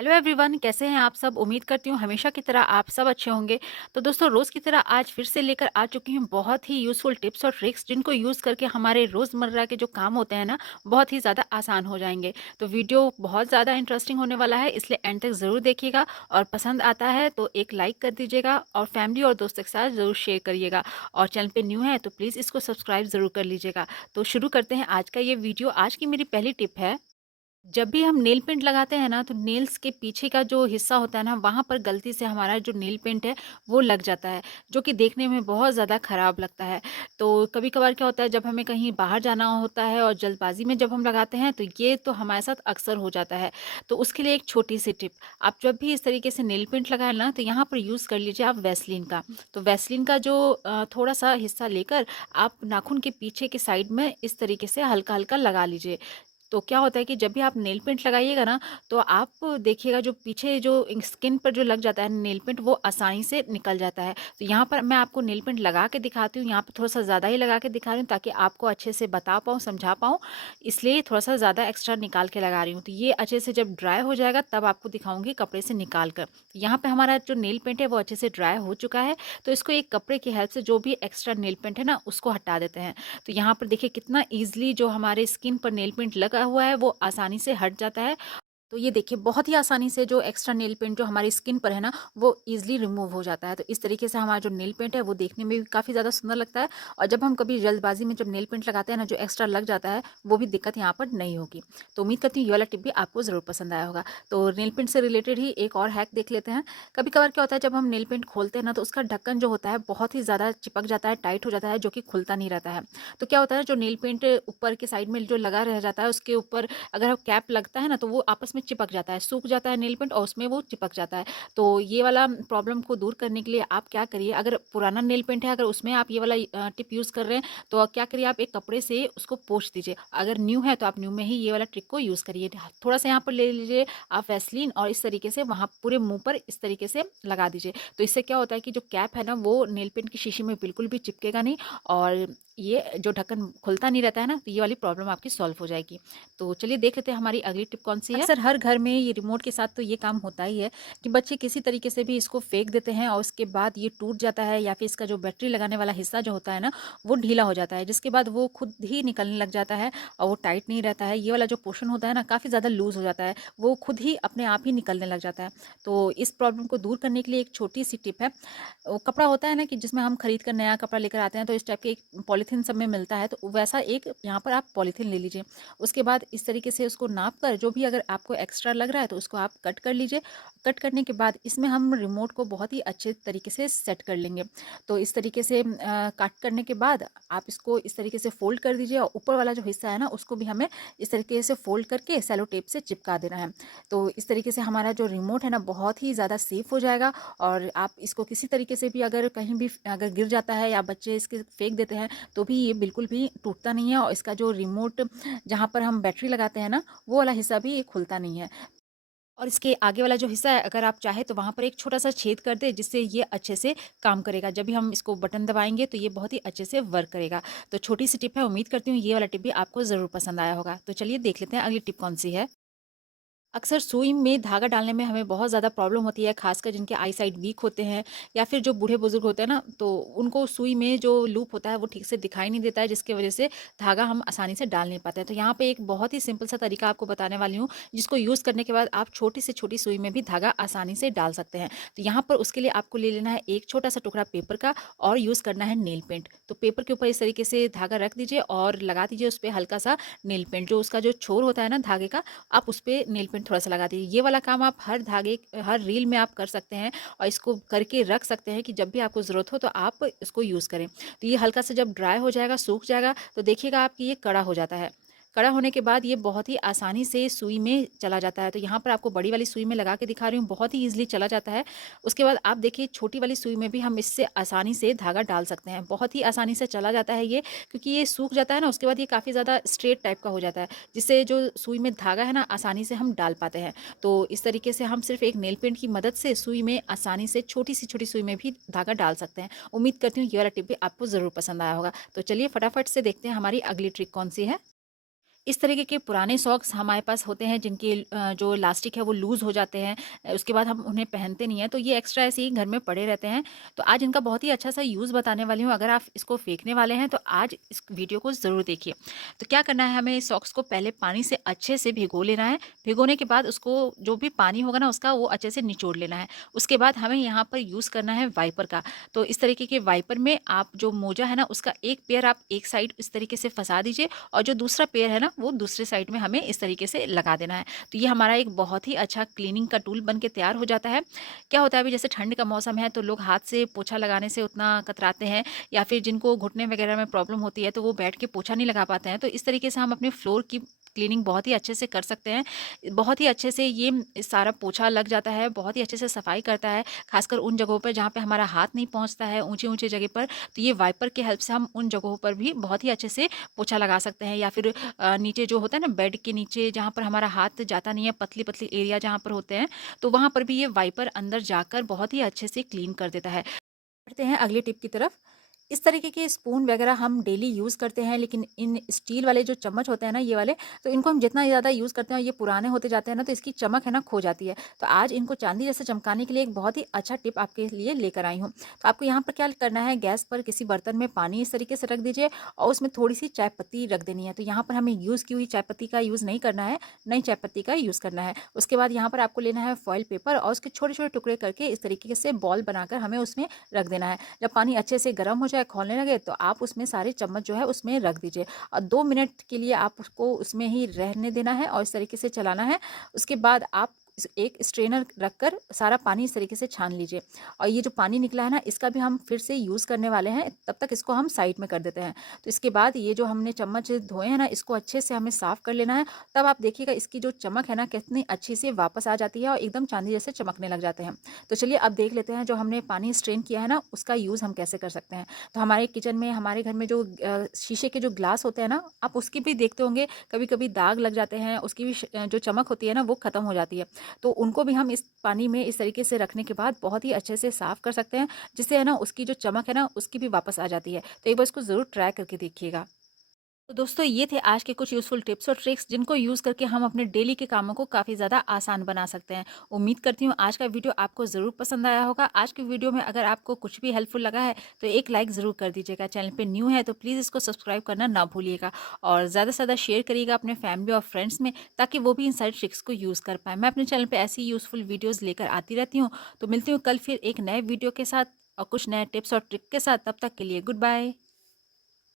Hello everyone, कैसे हैं आप सब। उम्मीद करती हूँ हमेशा की तरह आप सब अच्छे होंगे। तो दोस्तों, रोज़ की तरह आज फिर से लेकर आ चुकी हूँ बहुत ही यूज़फुल टिप्स और ट्रिक्स, जिनको यूज़ करके हमारे रोज़मर्रा के जो काम होते हैं ना, बहुत ही ज़्यादा आसान हो जाएंगे। तो वीडियो बहुत ज़्यादा इंटरेस्टिंग होने वाला है, इसलिए एंड तक ज़रूर देखिएगा। और पसंद आता है तो एक लाइक कर दीजिएगा और फैमिली और दोस्तों के साथ ज़रूर शेयर करिएगा। और चैनल पर न्यू है तो प्लीज़ इसको सब्सक्राइब ज़रूर कर लीजिएगा। तो शुरू करते हैं आज का ये वीडियो। आज की मेरी पहली टिप है, जब भी हम नेल पेंट लगाते हैं ना, तो नेल्स के पीछे का जो हिस्सा होता है ना, वहाँ पर गलती से हमारा जो नेल पेंट है वो लग जाता है, जो कि देखने में बहुत ज़्यादा ख़राब लगता है। तो कभी-कभार क्या होता है, जब हमें कहीं बाहर जाना होता है और जल्दबाज़ी में जब हम लगाते हैं, तो ये तो हमारे साथ अक्सर हो जाता है। तो उसके लिए एक छोटी-सी टिप, आप जब भी इस तरीके से नेल पेंट लगाएँ ना, तो यहाँ पर यूज़ कर लीजिए आप वैसलीन का। तो वैसलीन का जो थोड़ा-सा हिस्सा लेकर आप नाखून के पीछे के साइड में इस तरीके से हल्का-हल्का लगा लीजिए। तो क्या होता है कि जब भी आप नेल पेंट लगाइएगा ना, तो आप देखिएगा जो पीछे जो स्किन पर जो लग जाता है नेल पेंट, वो आसानी से निकल जाता है। तो यहाँ पर मैं आपको नेल पेंट लगा के दिखाती हूँ। यहाँ पर थोड़ा-सा ज़्यादा ही लगा के दिखा रही हूँ, ताकि आपको अच्छे से बता पाऊँ, समझा पाऊँ, इसलिए थोड़ा-सा ज़्यादा एक्स्ट्रा निकाल के लगा रही हूँ। तो ये अच्छे से जब ड्राई हो जाएगा तब आपको दिखाऊँगी कपड़े से निकाल कर। तो यहाँ पे हमारा जो नेल पेंट है वो अच्छे से ड्राई हो चुका है। तो इसको एक कपड़े की हेल्प से जो भी एक्स्ट्रा नेल पेंट है ना, उसको हटा देते हैं। तो यहाँ पर देखिए कितना ईज़िली जो हमारे स्किन पर नेल पेंट लगा हुआ है वो आसानी से हट जाता है। तो ये देखिए बहुत ही आसानी से जो एक्स्ट्रा नेल पेंट जो हमारी स्किन पर है ना, वो ईज़िली रिमूव हो जाता है। तो इस तरीके से हमारा जो नेल पेंट है वो देखने में भी काफ़ी ज़्यादा सुंदर लगता है। और जब हम कभी जल्दबाज़ी में जब नेल पेंट लगाते हैं ना, जो एक्स्ट्रा लग जाता है, वो भी दिक्कत यहाँ पर नहीं होगी। तो उम्मीद करती हूँ ये वाला टिप भी आपको ज़रूर पसंद आया होगा। तो नेल पेंट से रिलेटेड ही एक और हैक देख लेते हैं। कभी-कभार क्या होता है, जब हम नेल पेंट खोलते हैं ना, तो उसका ढक्कन जो होता है बहुत ही ज़्यादा चिपक जाता है, टाइट हो जाता है, जो कि खुलता नहीं रहता है। तो क्या होता है, जो नेल पेंट ऊपर के साइड में जो लगा रह जाता है, उसके ऊपर अगर कैप लगता है ना, तो वो आपस में चिपक जाता है, सूख जाता है नेल पेंट और उसमें वो चिपक जाता है। तो ये वाला प्रॉब्लम को दूर करने के लिए आप क्या करिए, अगर पुराना नेल पेंट है, अगर उसमें आप ये वाला टिप यूज़ कर रहे हैं, तो क्या करिए, आप एक कपड़े से उसको पोंछ दीजिए। अगर न्यू है तो आप न्यू में ही ये वाला ट्रिक को यूज़ करिए। थोड़ा सा यहाँ पर ले लीजिए आप वैसलीन, और इस तरीके से वहाँ पूरे मुँह पर इस तरीके से लगा दीजिए। तो इससे क्या होता है कि जो कैप है ना, वो नेल पेंट की शीशी में बिल्कुल भी चिपकेगा नहीं, और ये जो ढक्कन खुलता नहीं रहता है ना, तो ये वाली प्रॉब्लम आपकी सॉल्व हो जाएगी। तो चलिए देख लेते हैं हमारी अगली टिप कौन सी है। अक्सर हर घर में ये रिमोट के साथ तो ये काम होता ही है कि बच्चे किसी तरीके से भी इसको फेंक देते हैं, और उसके बाद ये टूट जाता है, या फिर इसका जो बैटरी लगाने वाला हिस्सा जो होता है ना, वो ढीला हो जाता है, जिसके बाद वो खुद ही निकलने लग जाता है और वो टाइट नहीं रहता है। ये वाला जो पोर्शन होता है ना, काफ़ी ज़्यादा लूज़ हो जाता है, वो खुद ही अपने आप ही निकलने लग जाता है। तो इस प्रॉब्लम को दूर करने के लिए एक छोटी सी टिप है। वो कपड़ा होता है ना, कि जिसमें हम खरीद कर नया कपड़ा लेकर आते हैं, तो इस टाइप के एक पॉलीथीन सब में मिलता है, तो वैसा एक यहाँ पर आप पॉलीथीन ले लीजिए। उसके बाद इस तरीके से उसको नाप कर, जो भी अगर आपको एक्स्ट्रा लग रहा है, तो उसको आप कट कर लीजिए। कट करने के बाद इसमें हम रिमोट को बहुत ही अच्छे तरीके से सेट कर लेंगे। तो इस तरीके से कट करने के बाद आप इसको इस तरीके से फोल्ड कर दीजिए, और ऊपर वाला जो हिस्सा है ना, उसको भी हमें इस तरीके से फोल्ड करके सेलो टेप से चिपका देना है। तो इस तरीके से हमारा जो रिमोट है ना, बहुत ही ज़्यादा सेफ हो जाएगा। और आप इसको किसी तरीके से भी अगर कहीं भी अगर गिर जाता है, या बच्चे इसके फेंक देते हैं, तो भी ये बिल्कुल भी टूटता नहीं है, और इसका जो रिमोट जहाँ पर हम बैटरी लगाते हैं ना, वो वाला हिस्सा भी ये खुलता नहीं है। और इसके आगे वाला जो हिस्सा है, अगर आप चाहें तो वहाँ पर एक छोटा-सा छेद कर दें, जिससे ये अच्छे से काम करेगा। जब भी हम इसको बटन दबाएँगे, तो ये बहुत ही अच्छे से वर्क करेगा। तो छोटी-सी टिप है, उम्मीद करती हूँ ये वाला टिप भी आपको ज़रूर पसंद आया होगा। तो चलिए देख लेते हैं अगली टिप कौन-सी है। अक्सर सुई में धागा डालने में हमें बहुत ज़्यादा प्रॉब्लम होती है, खासकर जिनके आई साइट वीक होते हैं, या फिर जो बूढ़े बुजुर्ग होते हैं ना, तो उनको सुई में जो लूप होता है वो ठीक से दिखाई नहीं देता है, जिसकी वजह से धागा हम आसानी से डाल नहीं पाते हैं। तो यहाँ पे एक बहुत ही सिंपल सा तरीका आपको बताने वाली हूँ, जिसको यूज़ करने के बाद आप छोटी से छोटी सुई में भी धागा आसानी से डाल सकते हैं। तो यहाँ पर उसके लिए आपको ले लेना है एक छोटा सा टुकड़ा पेपर का, और यूज़ करना है नेल पेंट। तो पेपर के ऊपर इस तरीके से धागा रख दीजिए, और लगा दीजिए उस पर हल्का सा नेल पेंट। जो उसका जो छोर होता है ना धागे का, आप उस पे नेल पेंट थोड़ा-सा लगा दीजिए। ये वाला काम आप हर धागे हर रील में आप कर सकते हैं, और इसको करके रख सकते हैं कि जब भी आपको ज़रूरत हो तो आप इसको यूज़ करें। तो ये हल्का सा जब ड्राई हो जाएगा, सूख जाएगा, तो देखिएगा आप कि ये कड़ा हो जाता है। कड़ा होने के बाद ये बहुत ही आसानी से सुई में चला जाता है। तो यहाँ पर आपको बड़ी वाली सुई में लगा के दिखा रही हूँ, बहुत ही ईज़िली चला जाता है। उसके बाद आप देखिए छोटी वाली सुई में भी हम इससे आसानी से धागा डाल सकते हैं। बहुत ही आसानी से चला जाता है ये, क्योंकि ये सूख जाता है ना, उसके बाद ये काफ़ी ज़्यादा स्ट्रेट टाइप का हो जाता है, जिससे जो सुई में धागा है ना, आसानी से हम डाल पाते हैं। तो इस तरीके से हम सिर्फ एक नेल पेंट की मदद से सुई में आसानी से छोटी सी छोटी सुई में भी धागा डाल सकते हैं। उम्मीद करती हूँ ये वाला टिप भी आपको ज़रूर पसंद आया होगा। तो चलिए फटाफट से देखते हैं हमारी अगली ट्रिक कौन सी है। इस तरीके के पुराने सॉक्स हमारे पास होते हैं जिनकी जो इलास्टिक है वो लूज़ हो जाते हैं। उसके बाद हम उन्हें पहनते नहीं हैं, तो ये एक्स्ट्रा ऐसे ही घर में पड़े रहते हैं। तो आज इनका बहुत ही अच्छा-सा यूज़ बताने वाली हूँ। अगर आप इसको फेंकने वाले हैं तो आज इस वीडियो को ज़रूर देखिए। तो क्या करना है, हमें सॉक्स को पहले पानी से अच्छे से भिगो लेना है। भिगोने के बाद उसको जो भी पानी होगा ना उसका वो अच्छे से निचोड़ लेना है। उसके बाद हमें यहाँ पर यूज़ करना है वाइपर का। तो इस तरीके के वाइपर में आप जो मोजा है ना उसका एक पेयर आप एक साइड इस तरीके से फँसा दीजिए और जो दूसरा पेयर है ना वो दूसरे साइड में हमें इस तरीके से लगा देना है। तो ये हमारा एक बहुत ही अच्छा क्लीनिंग का टूल बन के तैयार हो जाता है। क्या होता है, अभी जैसे ठंड का मौसम है तो लोग हाथ से पोछा लगाने से उतना कतराते हैं, या फिर जिनको घुटने वगैरह में प्रॉब्लम होती है तो वो बैठ के पोछा नहीं लगा पाते हैं। तो इस तरीके से हम अपने फ्लोर की क्लीनिंग बहुत ही अच्छे से कर सकते हैं। बहुत ही अच्छे से ये सारा पोछा लग जाता है, बहुत ही अच्छे से सफाई करता है, खासकर उन जगहों पर जहाँ पे हमारा हाथ नहीं पहुँचता है, ऊँची-ऊँची जगह पर। तो ये वाइपर की हेल्प से हम उन जगहों पर भी बहुत ही अच्छे से पोछा लगा सकते हैं। या फिर नीचे जो होता है ना बेड के नीचे जहाँ पर हमारा हाथ जाता नहीं है, पतली-पतली एरिया जहाँ पर होते हैं, तो वहाँ पर भी ये वाइपर अंदर जाकर बहुत ही अच्छे से क्लीन कर देता है। बढ़ते हैं अगले टिप की तरफ। इस तरीके के स्पून वगैरह हम डेली यूज़ करते हैं, लेकिन इन स्टील वाले जो चम्मच होते हैं ना ये वाले, तो इनको हम जितना ज़्यादा यूज़ करते हैं ये पुराने होते जाते हैं ना, तो इसकी चमक है ना खो जाती है। तो आज इनको चांदी जैसे चमकाने के लिए एक बहुत ही अच्छा टिप आपके लिए लेकर आई हूँ। तो आपको यहाँ पर क्या करना है, गैस पर किसी बर्तन में पानी इस तरीके से रख दीजिए और उसमें थोड़ी सी चाय पत्ती रख देनी है। तो यहाँ पर हमें यूज़ की हुई चाय पत्ती का यूज़ नहीं करना है, नई चाय पत्ती का यूज़ करना है। उसके बाद यहाँ पर आपको लेना है फॉइल पेपर और उसके छोटे छोटे टुकड़े करके इस तरीके से बॉल बनाकर हमें उसमें रख देना है। जब पानी अच्छे से गर्म हो जाए, खौलने लगे, तो आप उसमें सारे चम्मच जो है उसमें रख दीजिए और 2 मिनट के लिए आप उसको उसमें ही रहने देना है और इस तरीके से चलाना है। उसके बाद आप एक स्ट्रेनर रखकर सारा पानी इस तरीके से छान लीजिए और ये जो पानी निकला है ना इसका भी हम फिर से यूज़ करने वाले हैं, तब तक इसको हम साइड में कर देते हैं। तो इसके बाद ये जो हमने चम्मच धोए हैं ना इसको अच्छे से हमें साफ़ कर लेना है। तब आप देखिएगा इसकी जो चमक है ना कितनी अच्छी से वापस आ जाती है और एकदम चांदी जैसे चमकने लग जाते हैं। तो चलिए अब देख लेते हैं जो हमने पानी स्ट्रेन किया है ना उसका यूज़ हम कैसे कर सकते हैं। तो हमारे किचन में, हमारे घर में जो शीशे के जो ग्लास होते हैं ना, आप उसकी भी देखते होंगे कभी-कभी दाग लग जाते हैं, उसकी भी जो चमक होती है ना वो ख़त्म हो जाती है। तो उनको भी हम इस पानी में इस तरीके से रखने के बाद बहुत ही अच्छे से साफ़ कर सकते हैं, जिससे है ना उसकी जो चमक है ना उसकी भी वापस आ जाती है। तो एक बार इसको ज़रूर ट्राई करके देखिएगा। तो दोस्तों ये थे आज के कुछ यूज़फुल टिप्स और ट्रिक्स जिनको यूज़ करके हम अपने डेली के कामों को काफ़ी ज़्यादा आसान बना सकते हैं। उम्मीद करती हूँ आज का वीडियो आपको ज़रूर पसंद आया होगा। आज की वीडियो में अगर आपको कुछ भी हेल्पफुल लगा है तो एक लाइक ज़रूर कर दीजिएगा। चैनल पे न्यू है तो प्लीज़ इसको सब्सक्राइब करना ना भूलिएगा और ज़्यादा से ज़्यादा शेयर करिएगा अपने फैमिली और फ्रेंड्स में, ताकि वो भी इन सारी ट्रिक्स को यूज़ कर पाएँ। मैं अपने चैनल पर ऐसी यूज़फुल वीडियोज़ लेकर आती रहती हूँ। तो मिलती हूँ कल फिर एक नए वीडियो के साथ और कुछ नए टिप्स और ट्रिक के साथ। तब तक के लिए गुड बाय।